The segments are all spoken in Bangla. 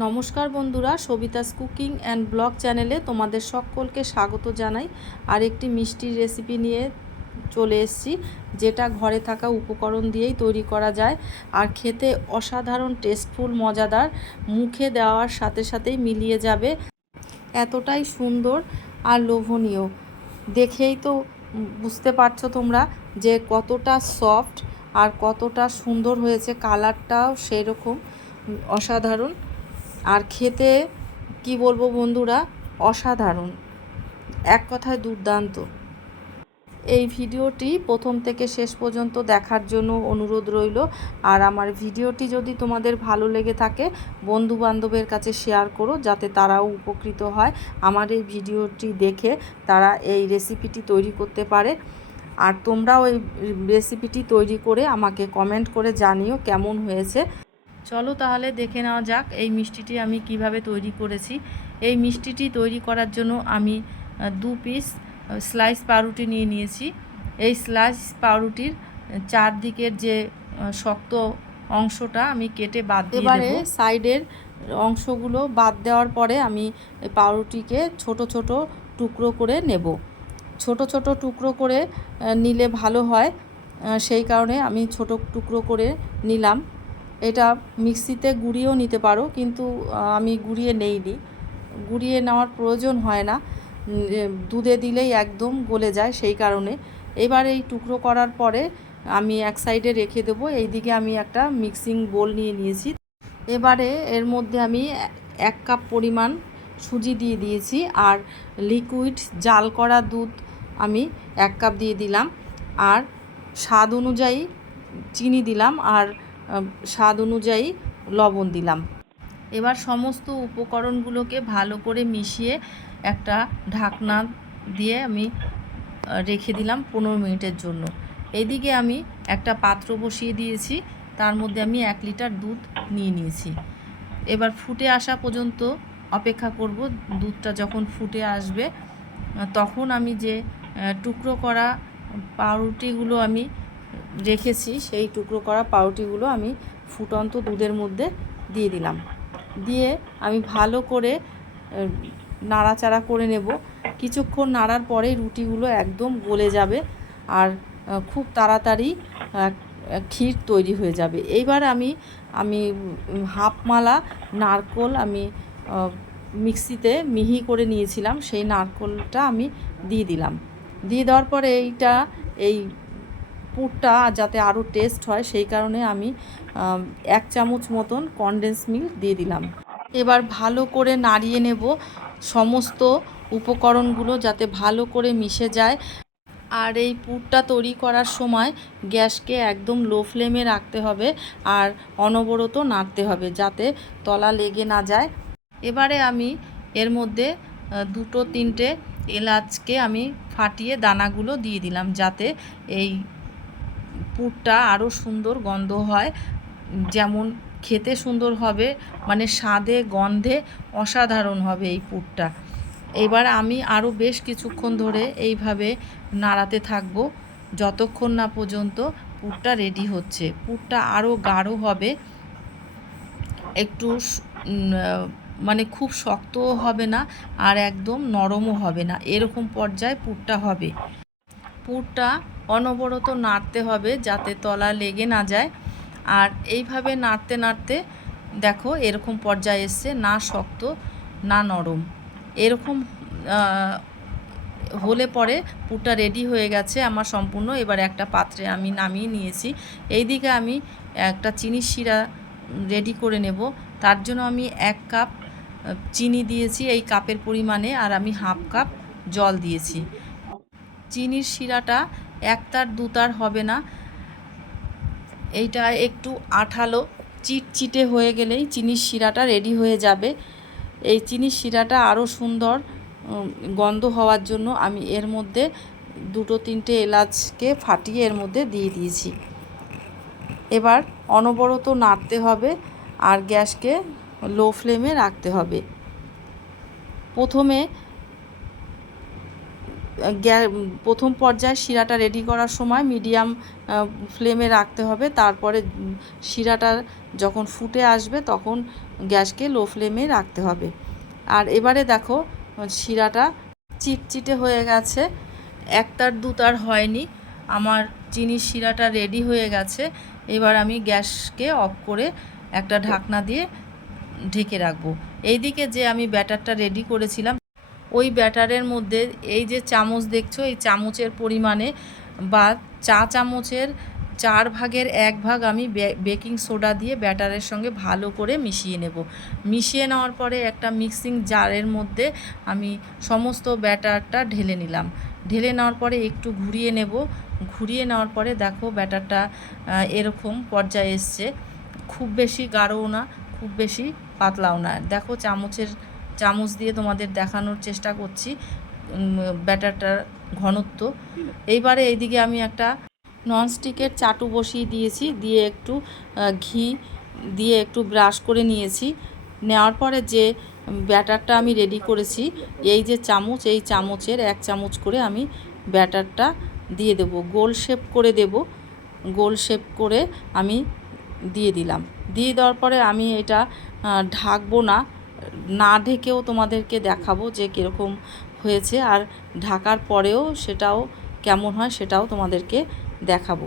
নমস্কার বন্ধুরা, সবিতাস কুকিং অ্যান্ড ব্লগ চ্যানেলে তোমাদের সকলকে স্বাগত জানাই। আর একটি মিষ্টির রেসিপি নিয়ে চলে এসেছি, যেটা ঘরে থাকা উপকরণ দিয়েই তৈরি করা যায় আর খেতে অসাধারণ টেস্টফুল, মজাদার, মুখে দেওয়ার সাথে সাথেই মিলিয়ে যাবে, এতটাই সুন্দর আর লোভনীয়। দেখেই তো বুঝতে পারছো তোমরা যে কতটা সফট আর কতটা সুন্দর হয়েছে, কালারটাও সেই রকম অসাধারণ। আর খেতে কি বলবো বন্ধুরা, অসাধারণ, এক কথায় দুর্দান্ত। এই ভিডিওটি প্রথম থেকে শেষ পর্যন্ত দেখার জন্য অনুরোধ রইল। আর আমার ভিডিওটি যদি তোমাদের ভালো লেগে থাকে, বন্ধু বান্ধবের কাছে শেয়ার করো, যাতে তারাও উপকৃত হয়, আমার এই ভিডিওটি দেখে তারা এই রেসিপিটি তৈরি করতে পারে। আর তোমরাও এই রেসিপিটি তৈরি করে আমাকে কমেন্ট করে জানিও কেমন হয়েছে। চলো তাহলে দেখে নেওয়া যাক এই মিষ্টিটি আমি কিভাবে তৈরি করেছি। এই মিষ্টিটি তৈরি করার জন্য আমি 2 পিস স্লাইস পাউরুটি নিয়ে নিয়েছি। এই স্লাইস পাউরুটির চারদিকের যে শক্ত অংশটা আমি কেটে বাদ দিয়ে দেব। এবারে সাইডের অংশগুলো বাদ দেওয়ার পরে আমি পাউরুটিকে ছোট ছোট টুকরো করে নেব। ছোট ছোট টুকরো করে নিলে ভালো হয়, সেই কারণে আমি ছোট টুকরো করে নিলাম। এটা মিক্সিতে গুঁড়িয়েও নিতে পারো, কিন্তু আমি গুঁড়িয়ে নেইনি, গুঁড়িয়ে নেওয়ার প্রয়োজন হয় না, দুধে দিলেই একদম গলে যায়, সেই কারণে। এবার এই টুকরো করার পরে আমি এক সাইডে রেখে দেবো। এইদিকে আমি একটা মিক্সিং বোল নিয়ে নিয়েছি। এবারে এর মধ্যে আমি 1 কাপ পরিমাণ সুজি দিয়ে দিয়েছি, আর লিকুইড জাল করা দুধ আমি 1 কাপ দিয়ে দিলাম, আর স্বাদ অনুযায়ী চিনি দিলাম, আর স্বাদ অনুযায়ী লবণ দিলাম। এবার সমস্ত উপকরণগুলোকে ভালো করে মিশিয়ে একটা ঢাকনা দিয়ে আমি রেখে দিলাম 15 মিনিটের জন্য। এদিকে আমি একটা পাত্র বসিয়ে দিয়েছি, তার মধ্যে আমি 1 লিটার দুধ নিয়ে নিয়েছি। এবার ফুটে আসা পর্যন্ত অপেক্ষা করব। দুধটা যখন ফুটে আসবে, তখন আমি যে টুকরো করা পাউরুটিগুলো আমি রেখেছি, সেই টুকরো করা পাউরুটিগুলো আমি ফুটন্ত দুধের মধ্যে দিয়ে দিলাম। দিয়ে আমি ভালো করে নাড়াচাড়া করে নেব। কিছুক্ষণ নাড়ার পরেই রুটিগুলো একদম গলে যাবে আর খুব তাড়াতাড়ি ক্ষীর তৈরি হয়ে যাবে। এইবার আমি হাফ মালা নারকোল আমি মিক্সিতে মিহি করে নিয়েছিলাম, সেই নারকোলটা আমি দিয়ে দিলাম। দিয়ে দেওয়ার পরে এই পুরটা যাতে আরও টেস্ট হয়, সেই কারণে আমি 1 চামচ মতন কনডেন্স মিল্ক দিয়ে দিলাম। এবার ভালো করে নাড়িয়ে নেব সমস্ত উপকরণগুলো, যাতে ভালো করে মিশে যায়। আর এই পুরটা তৈরি করার সময় গ্যাসকে একদম লো ফ্লেমে রাখতে হবে আর অনবরত নাড়তে হবে, যাতে তলা লেগে না যায়। এবারে আমি এর মধ্যে 2-3টে এলাচকে আমি ফাটিয়ে দানাগুলো দিয়ে দিলাম, যাতে এই পুরটা আরও সুন্দর গন্ধ হয়। যেমন খেতে সুন্দর হবে, মানে স্বাদে গন্ধে অসাধারণ হবে এই পুরটা। এবার আমি আরও বেশ কিছুক্ষণ ধরে এইভাবে নাড়াতে থাকব, যতক্ষণ না পর্যন্ত পুরটা রেডি হচ্ছে। পুরটা আরও গাঢ় হবে, একটু মানে খুব শক্তও হবে না আর একদম নরমও হবে না, এরকম পর্যায়ে পুরটা হবে। পুরটা অনবরত নাড়তে হবে, যাতে তলা লেগে না যায়। আর এইভাবে নাড়তে নাড়তে দেখো এরকম পর্যায়ে এসছে, না শক্ত না নরম, এরকম হলে পরে পুরটা রেডি হয়ে গেছে আমার সম্পূর্ণ। এবার একটা পাত্রে আমি নামিয়ে নিয়েছি। এইদিকে আমি একটা চিনির শিরা রেডি করে নেব। তার জন্য আমি 1 কাপ চিনি দিয়েছি এই কাপের পরিমাণে, আর আমি হাফ কাপ জল দিয়েছি। চিনির শিরাটা 1 তার 2 তার হবে না, এইটা একটু আঠালো চিটচিটে হয়ে গেলেই চিনির শিরাটা রেডি হয়ে যাবে। এই চিনির শিরাটা আরও সুন্দর গন্ধ হওয়ার জন্য আমি এর মধ্যে 2-3টে এলাচকে ফাটিয়ে এর মধ্যে দিয়ে দিয়েছি। এবার অনবরত নাড়তে হবে আর গ্যাসকে লো ফ্লেমে রাখতে হবে। প্রথমে প্রথম পর্যায়ে শিরাটা রেডি করার সময় মিডিয়াম ফ্লেমে রাখতে হবে। তারপরে শিরাটা যখন ফুটে আসবে তখন গ্যাসকে লো ফ্লেমে রাখতে হবে। আর এবারে দেখো শিরাটা চিটচিটে হয়ে গেছে, একতার দুতার হয়নি, আমার চিনির শিরাটা রেডি হয়ে গেছে। এবার আমি গ্যাসকে অফ করে একটা ঢাকনা দিয়ে ঢেকে রাখবো। এইদিকে যে আমি ব্যাটারটা রেডি করেছিলাম ওই ব্যাটারের মধ্যে এই যে চামচ দেখছো, এই চামচের পরিমাণে বা চা চামচের 1/4 ভাগ আমি বেকিং সোডা দিয়ে ব্যাটারের সঙ্গে ভালো করে মিশিয়ে নেব। মিশিয়ে নেওয়ার পরে একটা মিক্সিং জারের মধ্যে আমি সমস্ত ব্যাটারটা ঢেলে নিলাম। ঢেলে নেওয়ার পরে একটু ঘুরিয়ে নেব। ঘুরিয়ে নেওয়ার পরে দেখো ব্যাটারটা এরকম পর্যায়ে এসছে। খুব বেশি গাঢ়ও না, খুব বেশি পাতলাও না। দেখো চামচ দিয়ে তোমাদের দেখানোর চেষ্টা করছি ব্যাটারটার ঘনত্ব। এইবারে এইদিকে আমি একটা ননস্টিকের চাটু বসিয়ে দিয়েছি, দিয়ে একটু ঘি দিয়ে একটু ব্রাশ করে নিয়েছি। নেওয়ার পরে যে ব্যাটারটা আমি রেডি করেছি, এই যে চামচ, এই চামচের 1 চামচ করে আমি ব্যাটারটা দিয়ে দেব, গোল শেপ করে দেব। গোল শেপ করে আমি দিয়ে দিলাম। দিয়ে দেওয়ার পরে আমি এটা ঢাকবো না, না ঢেকেও তোমাদেরকে দেখাবো যে কীরকম হয়েছে, আর ঢাকার পরেও সেটাও কেমন হয় সেটাও তোমাদেরকে দেখাবো।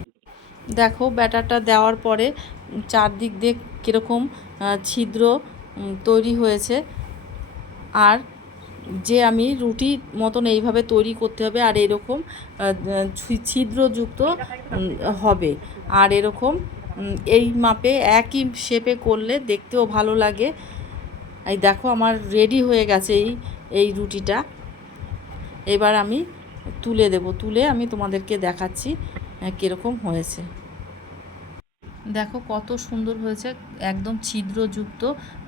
দেখো ব্যাটারটা দেওয়ার পরে চারদিক দিয়ে কীরকম ছিদ্র তৈরি হয়েছে। আর যে আমি রুটি মতন এইভাবে তৈরি করতে হবে, আর এরকম ছিদ্রযুক্ত হবে, আর এরকম এই মাপে একই শেপে করলে দেখতেও ভালো লাগে। এই দেখো আমার রেডি হয়ে গেছে এই রুটিটা। এবার আমি তুলে দেব, তুলে আমি তোমাদেরকে দেখাচ্ছি কীরকম হয়েছে। দেখো কত সুন্দর হয়েছে, একদম ছিদ্রযুক্ত,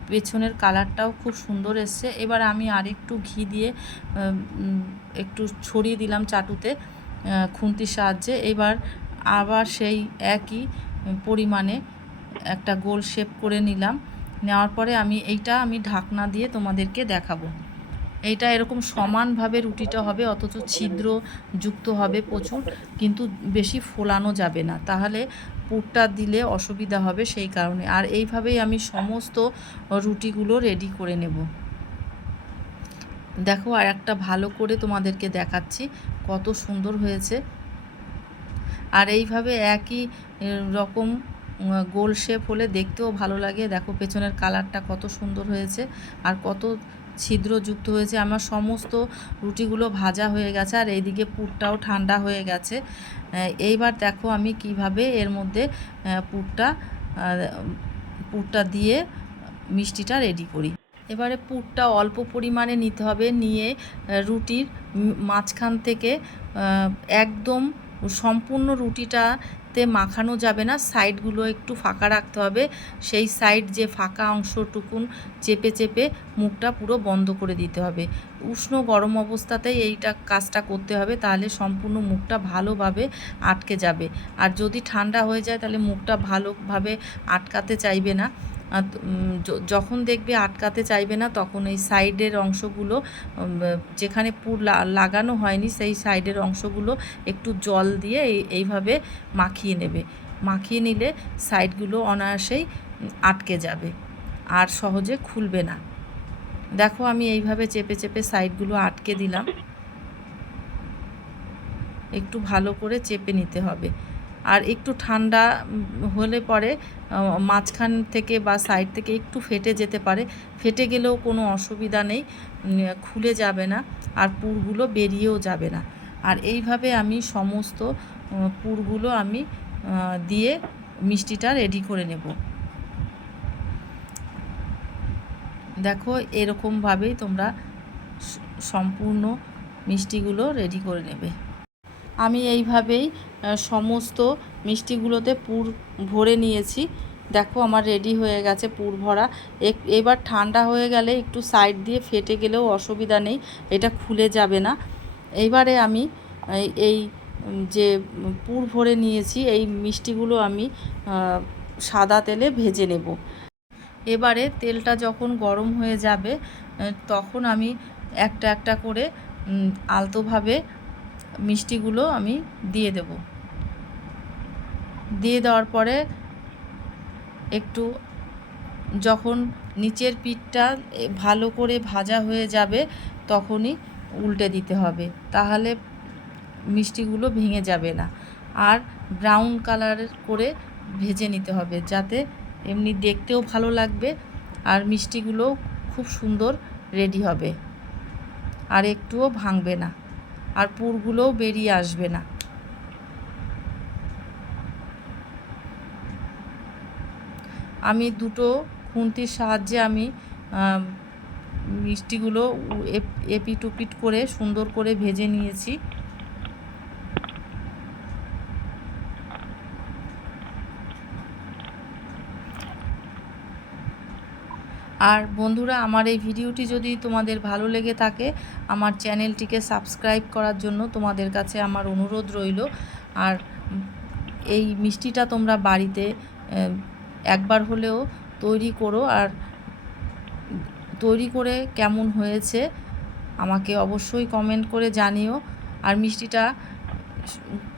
পেছনের কালারটাও খুব সুন্দর এসছে। এবার আমি আরেকটু ঘি দিয়ে একটু ছড়িয়ে দিলাম চাটুতে খুন্তির সাহায্যে। এবার আবার সেই একই পরিমাণে একটা গোল শেপ করে নিলাম। নেওয়ার পরে আমি ঢাকনা দিয়ে তোমাদেরকে দেখাবো। এইটা এরকম সমানভাবে রুটিটা হবে, অথচ ছিদ্রযুক্ত হবে প্রচুর, কিন্তু বেশি ফোলানো যাবে না, তাহলে পুরটা দিলে অসুবিধা হবে, সেই কারণে। আর এইভাবেই আমি সমস্ত রুটিগুলো রেডি করে নেব। দেখো আর একটা ভালো করে তোমাদেরকে দেখাচ্ছি কত সুন্দর হয়েছে। আর এইভাবে একই রকম গোল শেপ হলে দেখতেও ভালো লাগে। দেখো পেছনের কালারটা কত সুন্দর হয়েছে আর কত ছিদ্রযুক্ত হয়েছে। আমার সমস্ত রুটিগুলো ভাজা হয়ে গেছে, আর এইদিকে পুরটাও ঠান্ডা হয়ে গেছে। এইবার দেখো আমি কিভাবে এর মধ্যে পুরটা দিয়ে মিষ্টিটা রেডি করি। এবারে পুরটা অল্প পরিমাণে নিতে হবে, নিয়ে রুটির মাঝখান থেকে একদম সম্পূর্ণ রুটিটাতে মাখানো যাবে না, সাইডগুলো একটু ফাঁকা রাখতে হবে। সেই সাইড যে ফাঁকা অংশটুকুন চেপে চেপে মুখটা পুরো বন্ধ করে দিতে হবে। উষ্ণ গরম অবস্থাতেই এইটা কাজটা করতে হবে, তাহলে সম্পূর্ণ মুখটা ভালোভাবে আটকে যাবে। আর যদি ঠান্ডা হয়ে যায় তাহলে মুখটা ভালোভাবে আটকাতে চাইবে না। যখন দেখবে আটকাতে চাইবে না, তখন এই সাইডের অংশগুলো যেখানে পুর লাগানো হয়নি সেই সাইডের অংশগুলো একটু জল দিয়ে এইভাবে মাখিয়ে নেবে। মাখিয়ে নিলে সাইডগুলো অনায়াসেই আটকে যাবে আর সহজে খুলবে না। দেখো আমি এইভাবে চেপে চেপে সাইডগুলো আটকে দিলাম। একটু ভালো করে চেপে নিতে হবে। আর একটু ঠান্ডা হলে পরে মাঝখান থেকে বা সাইড থেকে একটু ফেটে যেতে পারে, ফেটে গেলেও কোনো অসুবিধা নেই, খুলে যাবে না আর পুরগুলো বেরিয়েও যাবে না। আর এইভাবে আমি সমস্ত পুরগুলো আমি দিয়ে মিষ্টিটা রেডি করে নেব। দেখো এরকমভাবেই তোমরা সম্পূর্ণ মিষ্টিগুলো রেডি করে নেবে। আমি এইভাবেই সমস্ত মিষ্টিগুলোতে পুর ভরে নিয়েছি। দেখো আমার রেডি হয়ে গেছে পুর ভরা। এবার ঠান্ডা হয়ে গেলে একটু সাইড দিয়ে ফেটে গেলেও অসুবিধা নেই, এটা খুলে যাবে না। এইবারে আমি এই যে পুর ভরে নিয়েছি এই মিষ্টিগুলো আমি সাদা তেলে ভেজে নেব। এবারে তেলটা যখন গরম হয়ে যাবে তখন আমি একটা একটা করে আলতোভাবে মিষ্টিগুলো আমি দিয়ে দেব। দিয়ে দেওয়ার পরে একটু যখন নিচের পিঠটা ভালো করে ভাজা হয়ে যাবে তখনই উল্টে দিতে হবে, তাহলে মিষ্টিগুলো ভেঙে যাবে না। আর ব্রাউন কালার করে ভেজে নিতে হবে, যাতে এমনি দেখতেও ভালো লাগবে আর মিষ্টিগুলো খুব সুন্দর রেডি হবে আর একটুও ভাঙবে না আর পুরগুলোও বেরিয়ে আসবে না। আমি দুটো খুন্তির সাহায্যে আমি মিষ্টিগুলো এপিট ওপিট করে সুন্দর করে ভেজে নিয়েছি। আর বন্ধুরা, আমার এই ভিডিওটি যদি তোমাদের ভালো লেগে থাকে, আমার চ্যানেলটিকে সাবস্ক্রাইব করার জন্য তোমাদের কাছে আমার অনুরোধ রইল। আর এই মিষ্টিটা তোমরা বাড়িতে একবার হলেও তৈরি করো, আর তৈরি করে কেমন হয়েছে আমাকে অবশ্যই কমেন্ট করে জানিও। আর মিষ্টিটা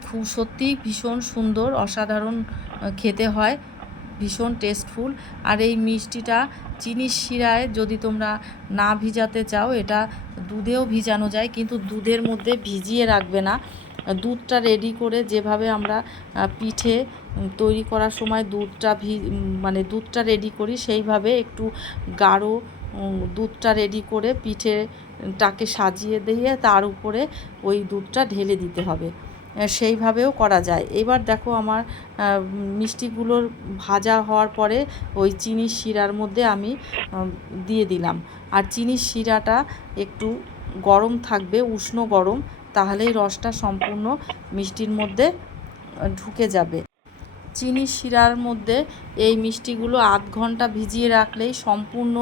খুব সত্যিই ভীষণ সুন্দর, অসাধারণ খেতে হয়, ভীষণ টেস্টফুল। আর এই মিষ্টিটা চিনির শিরায় যদি তোমরা না ভিজাতে চাও, এটা দুধেও ভিজানো যায়, কিন্তু দুধের মধ্যে ভিজিয়ে রাখবে না। দুধটা রেডি করে যেভাবে আমরা পিঠে তৈরি করার সময় দুধটা রেডি করি, সেইভাবে একটু গাঢ় দুধটা রেডি করে পিঠেটাকে সাজিয়ে দিয়ে তার উপরে ওই দুধটা ঢেলে দিতে হবে, সেইভাবেও করা যায়। এবার দেখো আমার মিষ্টিগুলোর ভাজা হওয়ার পরে ওই চিনির শিরার মধ্যে আমি দিয়ে দিলাম। আর চিনির শিরাটা একটু গরম থাকবে, উষ্ণ গরম, তাহলেই রসটা সম্পূর্ণ মিষ্টির মধ্যে ঢুকে যাবে। চিনির শিরার মধ্যে এই মিষ্টিগুলো আধ ঘন্টা ভিজিয়ে রাখলেই সম্পূর্ণ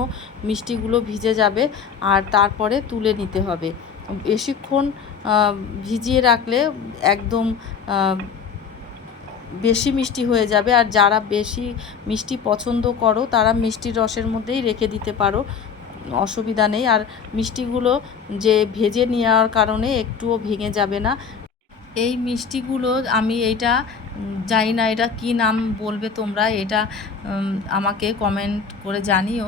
মিষ্টিগুলো ভিজে যাবে। আর তারপরে তুলে নিতে হবে। বেশিক্ষণ ভিজিয়ে রাখলে একদম বেশি মিষ্টি হয়ে যাবে। আর যারা বেশি মিষ্টি পছন্দ করো তারা মিষ্টির রসের মধ্যেই রেখে দিতে পারো, অসুবিধা নেই। আর মিষ্টিগুলো যে ভেজে নেওয়ার কারণে একটুও ভেঙে যাবে না। এই মিষ্টিগুলো আমি জানি না এটা কী নাম বলবে তোমরা, এটা আমাকে কমেন্ট করে জানিও।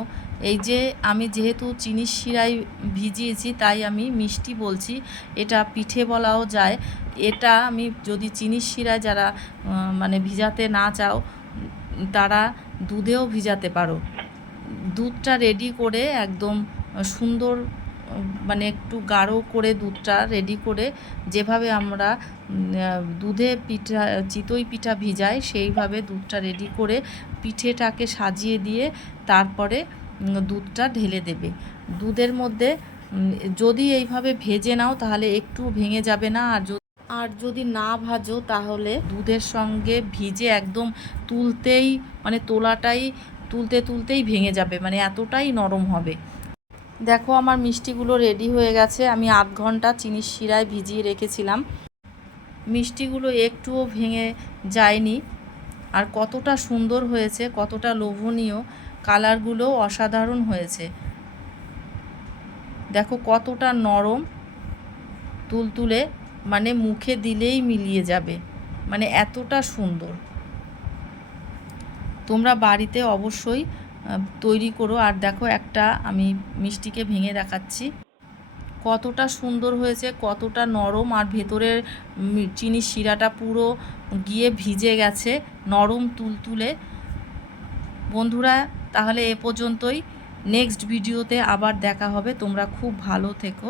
এই যে আমি যেহেতু চিনির শিরায় ভিজিয়েছি তাই আমি মিষ্টি বলছি, এটা পিঠে বলাও যায়। এটা আমি যদি চিনির শিরায় যারা ভিজাতে না চাও তারা দুধেও ভিজাতে পারো। দুধটা রেডি করে একদম সুন্দর একটু গাঢ় করে দুধটা রেডি করে যেভাবে আমরা দুধে চিতই পিঠা ভিজাই সেইভাবে দুধটা রেডি করে পিঠেটাকে সাজিয়ে দিয়ে তারপরে দুধটা ঢেলে দেবে দুধের মধ্যে। যদি এইভাবে ভেজে নাও তাহলে একটু ভেঙে যাবে না। আর যদি না ভাজো তাহলে দুধের সঙ্গে ভিজে একদম তোলাটাই তুলতেই ভেঙে যাবে, এতটাই নরম হবে। দেখো আমার মিষ্টিগুলো রেডি হয়ে গেছে। আমি আধ ঘন্টা চিনির শিরায় ভিজিয়ে রেখেছিলাম। মিষ্টিগুলো একটুও ভেঙে যায়নি। আর কতটা সুন্দর হয়েছে, কতটা লোভনীয়, কালারগুলো অসাধারণ হয়েছে। দেখো কতটা নরম, তুলতুলে, মুখে দিলেই মিলিয়ে যাবে, এতটা সুন্দর। তোমরা বাড়িতে অবশ্যই তৈরি করো। আর দেখো একটা আমি মিষ্টিকে ভেঙে দেখাচ্ছি, কতটা সুন্দর হয়েছে, কতটা নরম, আর ভেতরের চিনির শিরাটা পুরো গিয়ে ভিজে গেছে, নরম তুলতুলে। বন্ধুরা, তাহলে এ পর্যন্তই। নেক্সট ভিডিওতে আবার দেখা হবে। তোমরা খুব ভালো থেকো।